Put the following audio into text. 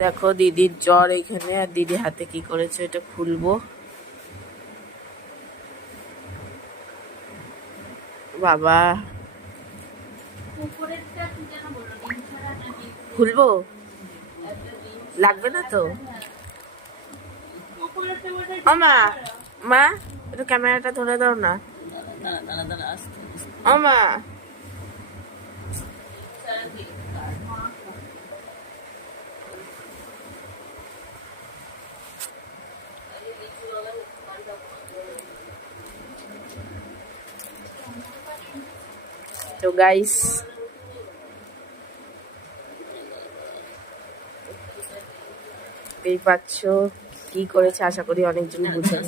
দেখো দিদির জ্বর এখানে, আর দিদি হাতে কি করেছে এটা খুলবো। বাবা খুলবো, লাগবে না তো? মা মা একটু ক্যামেরাটা ধরে দাও না। মা তো গাইস এই পাচ্ছ কি করেছে, আশা করি অনেকজন বুঝে।